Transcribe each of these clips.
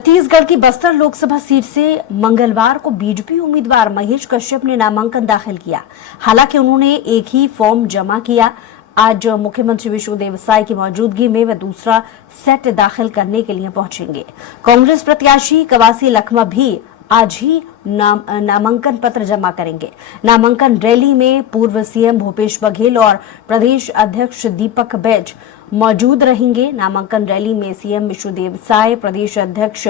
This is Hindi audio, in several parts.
छत्तीसगढ़ की बस्तर लोकसभा सीट से मंगलवार को बीजेपी उम्मीदवार महेश कश्यप ने नामांकन दाखिल किया। हालांकि उन्होंने एक ही फॉर्म जमा किया। आज मुख्यमंत्री विष्णुदेव साय की मौजूदगी में वे दूसरा सेट दाखिल करने के लिए पहुंचेंगे। कांग्रेस प्रत्याशी कवासी लखमा भी आज ही नामांकन पत्र जमा करेंगे। नामांकन रैली में पूर्व सीएम भूपेश बघेल और प्रदेश अध्यक्ष दीपक बैज मौजूद रहेंगे। नामांकन रैली में सीएम विष्णुदेव साय, प्रदेश अध्यक्ष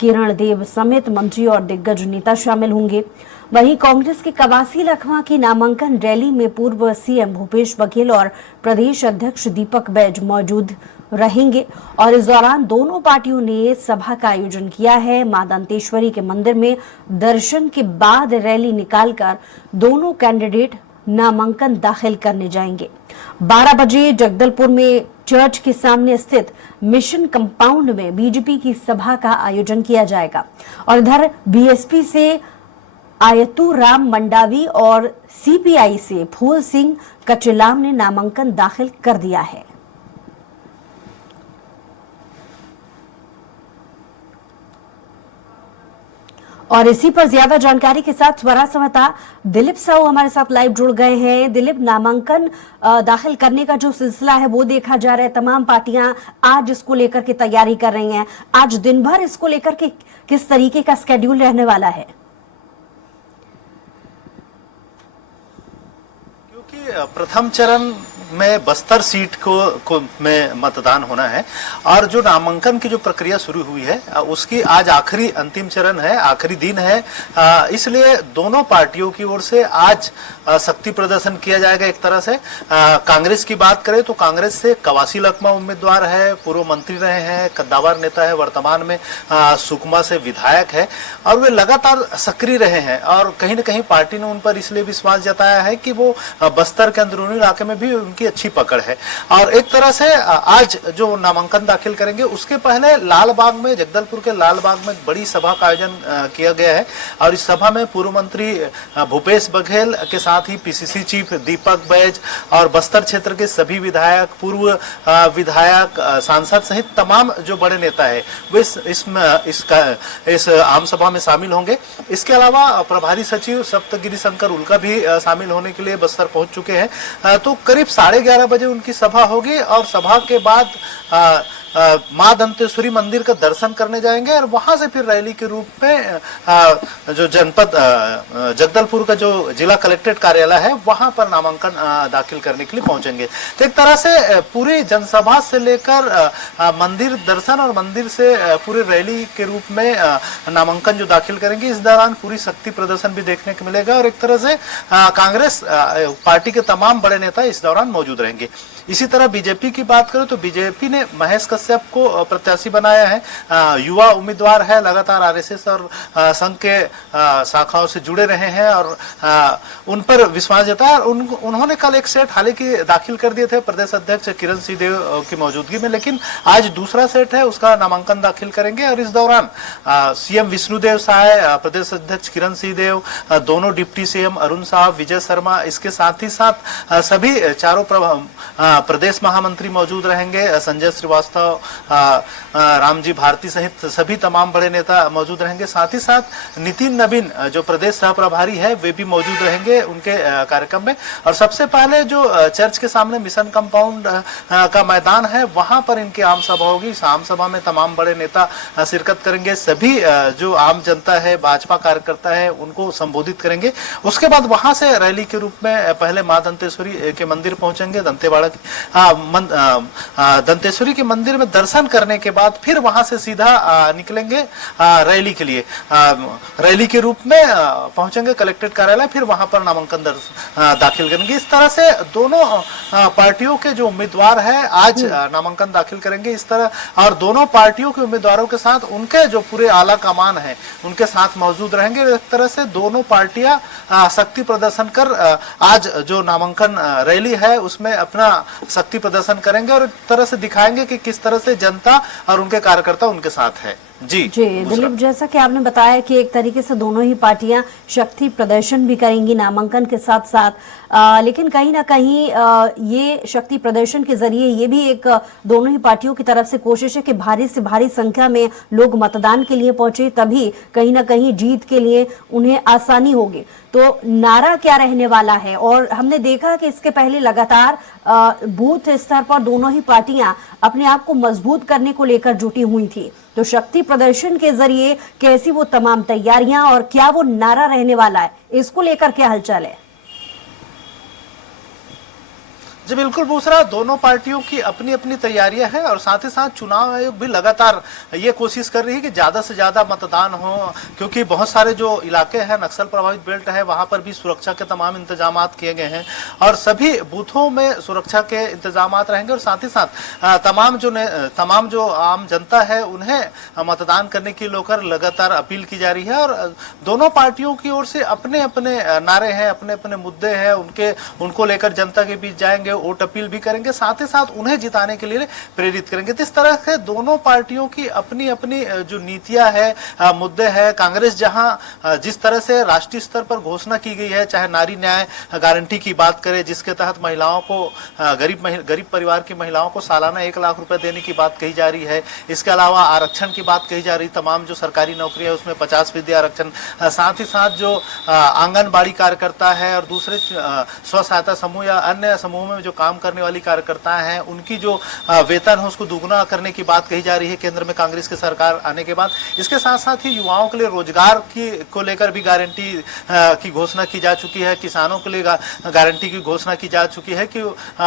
किरण देव समेत मंत्री और दिग्गज नेता शामिल होंगे। वहीं कांग्रेस के कवासी लखमा की नामांकन रैली में पूर्व सीएम भूपेश बघेल और प्रदेश अध्यक्ष दीपक बैज मौजूद रहेंगे और इस दौरान दोनों पार्टियों ने सभा का आयोजन किया है। मां दंतेश्वरी के मंदिर में दर्शन के बाद रैली निकालकर दोनों कैंडिडेट नामांकन दाखिल करने जाएंगे। 12 बजे जगदलपुर में चर्च के सामने स्थित मिशन कंपाउंड में बीजेपी की सभा का आयोजन किया जाएगा और इधर बीएसपी से आयतू राम मंडावी और सीपीआई से फूल सिंह कचेलाम ने नामांकन दाखिल कर दिया है। और इसी पर ज्यादा जानकारी के साथ स्वरा संवाददाता दिलीप साहू हमारे साथ लाइव जुड़ गए हैं। दिलीप, नामांकन दाखिल करने का जो सिलसिला है वो देखा जा रहा है, तमाम पार्टियां आज इसको लेकर के तैयारी कर रही हैं। आज दिन भर इसको लेकर के किस तरीके का स्केड्यूल रहने वाला है? क्योंकि प्रथम चरण में बस्तर सीट को में मतदान होना है और जो नामांकन की जो प्रक्रिया शुरू हुई है उसकी आज आखिरी अंतिम चरण है, आखिरी दिन है। इसलिए दोनों पार्टियों की ओर से आज शक्ति प्रदर्शन किया जाएगा। एक तरह से कांग्रेस की बात करें तो कांग्रेस से कवासी लखमा उम्मीदवार है, पूर्व मंत्री रहे हैं, कद्दावर नेता है, वर्तमान में सुकमा से विधायक है और वे लगातार सक्रिय रहे हैं और कहीं न कहीं पार्टी ने उन पर इसलिए विश्वास जताया है कि वो बस्तर के अंदरूनी इलाके में भी उनकी अच्छी पकड़ है। और एक तरह से आज जो नामांकन दाखिल करेंगे उसके पहले लालबाग में, जगदलपुर के लालबाग में बड़ी सभा का आयोजन किया गया है और इस सभा में पूर्व मंत्री भूपेश बघेल के साथ ही पीसीसी चीफ दीपक बैज और बस्तर क्षेत्र के सभी विधायक, पूर्व विधायक, सांसद सहित तमाम जो बड़े नेता है वे इस आम सभा में शामिल होंगे। इसके अलावा प्रभारी सचिव सप्तगिरी शंकर उल्का भी शामिल होने के लिए बस्तर पहुंच चुके हैं। तो करीब 11:30 बजे उनकी सभा होगी और सभा के बाद मां दंतेश्वरी मंदिर का दर्शन करने जाएंगे और वहां से फिर रैली के रूप में जो जनपद जगदलपुर का जो जिला कलेक्ट्रेट कार्यालय है वहां पर नामांकन दाखिल करने के लिए पहुंचेंगे। तो एक तरह से पूरी जनसभा से लेकर मंदिर दर्शन और मंदिर से पूरी रैली के रूप में नामांकन जो दाखिल करेंगे, इस दौरान पूरी शक्ति प्रदर्शन भी देखने को मिलेगा और एक तरह से कांग्रेस पार्टी के तमाम बड़े नेता इस दौरान मौजूद रहेंगे। इसी तरह बीजेपी की बात करें तो बीजेपी ने महेश कश्यप को प्रत्याशी बनाया है। युवा उम्मीदवार है, लगातार आरएसएस और संघ के शाखाओं से जुड़े रहे हैं और उन पर विश्वास जताया। उन्होंने कल एक सेट हालांकि दाखिल कर दिए थे प्रदेश अध्यक्ष किरण सिंहदेव की मौजूदगी में, लेकिन आज दूसरा सेट है उसका नामांकन दाखिल करेंगे और इस दौरान सीएम विष्णुदेव साय, प्रदेश अध्यक्ष किरण सिंहदेव, दोनों डिप्टी सीएम अरुण साहब, विजय शर्मा, इसके साथ ही साथ सभी चारों प्रदेश महामंत्री मौजूद रहेंगे। संजय श्रीवास्तव, रामजी भारती सहित सभी तमाम बड़े नेता मौजूद रहेंगे। साथ ही साथ नितिन नवीन जो प्रदेश सह प्रभारी है वे भी मौजूद रहेंगे उनके कार्यक्रम में। और सबसे पहले जो चर्च के सामने मिशन कंपाउंड का मैदान है वहां पर इनकी आम सभा होगी। इस आम सभा में तमाम बड़े नेता शिरकत करेंगे। सभी जो आम जनता है, भाजपा कार्यकर्ता है, उनको संबोधित करेंगे। उसके बाद वहां से रैली के रूप में पहले मां दंतेश्वरी के मंदिर पहुंचेंगे, दंतेवाड़ा दंतेश्वरी के मंदिर में दर्शन करने के बाद फिर वहां से सीधा निकलेंगे रैली के लिए। रैली के रूप में पहुंचेंगे कलेक्ट्रेट कार्यालय, फिर वहां पर नामांकन दाखिल करेंगे। इस तरह से दोनों पार्टियों के जो उम्मीदवार है आज नामांकन दाखिल करेंगे इस तरह और दोनों पार्टियों के उम्मीदवारों के साथ उनके जो पूरे आला कमान है उनके साथ मौजूद रहेंगे। इस तरह से दोनों पार्टियां शक्ति प्रदर्शन कर आज जो नामांकन रैली है उसमें अपना शक्ति प्रदर्शन करेंगे और एक तरह से दिखाएंगे कि किस तरह से जनता और उनके कार्यकर्ता उनके साथ है। जी दिलीप, जैसा कि आपने बताया कि एक तरीके से दोनों ही पार्टियां शक्ति प्रदर्शन भी करेंगी नामांकन के साथ साथ, लेकिन कहीं ना कहीं ये शक्ति प्रदर्शन के जरिए ये भी एक दोनों ही पार्टियों की तरफ से कोशिश है कि भारी से भारी संख्या में लोग मतदान के लिए पहुंचे, तभी कहीं ना कहीं जीत के लिए उन्हें आसानी होगी। तो नारा क्या रहने वाला है? और हमने देखा कि इसके पहले लगातार बूथ स्तर पर दोनों ही पार्टियां अपने आप को मजबूत करने को लेकर जुटी हुई थी। तो शक्ति प्रदर्शन के जरिए कैसी वो तमाम तैयारियां और क्या वो नारा रहने वाला है, इसको लेकर क्या हलचल है? जी बिल्कुल दूसरा, दोनों पार्टियों की अपनी अपनी तैयारियां हैं और साथ ही साथ चुनाव आयोग भी लगातार ये कोशिश कर रही है कि ज्यादा से ज्यादा मतदान हो, क्योंकि बहुत सारे जो इलाके हैं नक्सल प्रभावित बेल्ट है वहां पर भी सुरक्षा के तमाम इंतजाम किए गए हैं और सभी बूथों में सुरक्षा के इंतजाम रहेंगे और साथ ही साथ तमाम जो आम जनता है उन्हें मतदान करने की लेकर लगातार अपील की जा रही है और दोनों पार्टियों की ओर से अपने अपने नारे हैं, अपने अपने मुद्दे हैं, उनको लेकर जनता के बीच जाएंगे, वोट अपील भी करेंगे, साथ ही साथ उन्हें जिताने के लिए प्रेरित करेंगे। तो इस तरह से दोनों पार्टियों की अपनी अपनी जो नीतियां है, मुद्दे हैं। कांग्रेस जहां जिस तरह से राष्ट्रीय स्तर पर घोषणा की गई है, चाहे नारी न्याय गारंटी की बात करें जिसके तहत महिलाओं को गरीब परिवार की महिलाओं को सालाना 1 लाख रुपए देने की बात कही जा रही है। इसके अलावा आरक्षण की बात कही जा रही, तमाम जो सरकारी नौकरी है उसमें 50% आरक्षण, साथ ही साथ जो आंगनबाड़ी कार्यकर्ता है और दूसरे स्व सहायता समूह या अन्य समूह में जो काम करने वाली कार्यकर्ता हैं उनकी जो वेतन है उसको दुगुना करने की बात कही जा रही है केंद्र में कांग्रेस की सरकार आने के बाद। इसके साथ साथ ही युवाओं के लिए रोजगार को लेकर भी गारंटी की घोषणा की जा चुकी है, किसानों के लिए गारंटी की घोषणा की जा चुकी है कि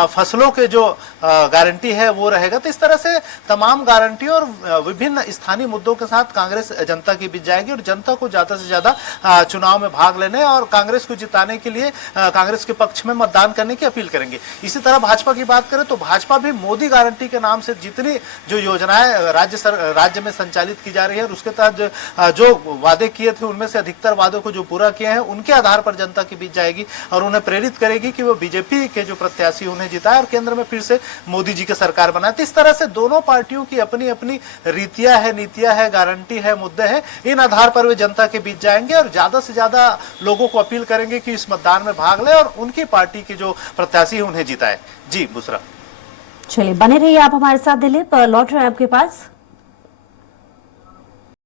फसलों के जो गारंटी है वो रहेगा। तो इस तरह से तमाम गारंटी और विभिन्न स्थानीय मुद्दों के साथ कांग्रेस जनता के बीच जाएगी और जनता को ज्यादा से ज्यादा चुनाव में भाग लेने और कांग्रेस को जिताने के लिए कांग्रेस के पक्ष में मतदान करने की अपील करेंगे। इसी तरह भाजपा की बात करें तो भाजपा भी मोदी गारंटी के नाम से जितनी जो योजनाएं राज्य में संचालित की जा रही है और उसके तहत जो वादे किए थे उनमें से अधिकतर वादों को जो पूरा किए हैं उनके आधार पर जनता के बीच जाएगी और उन्हें प्रेरित करेगी कि वो बीजेपी के जो प्रत्याशी उन्हें जिताए और केंद्र में फिर से मोदी जी की सरकार बनाए। तो इस तरह से दोनों पार्टियों की अपनी अपनी रीतियां है, नीतियां है, गारंटी है, मुद्दे हैं। इन आधार पर वे जनता के बीच जाएंगे और ज्यादा से ज्यादा लोगों को अपील करेंगे कि इस मतदान में भाग ले और उनकी पार्टी के जो प्रत्याशी है उन्हें जिताए। जी बुसरा। चलिए बने रहिए आप हमारे साथ दिलीप, लौट रहे हैं आपके पास।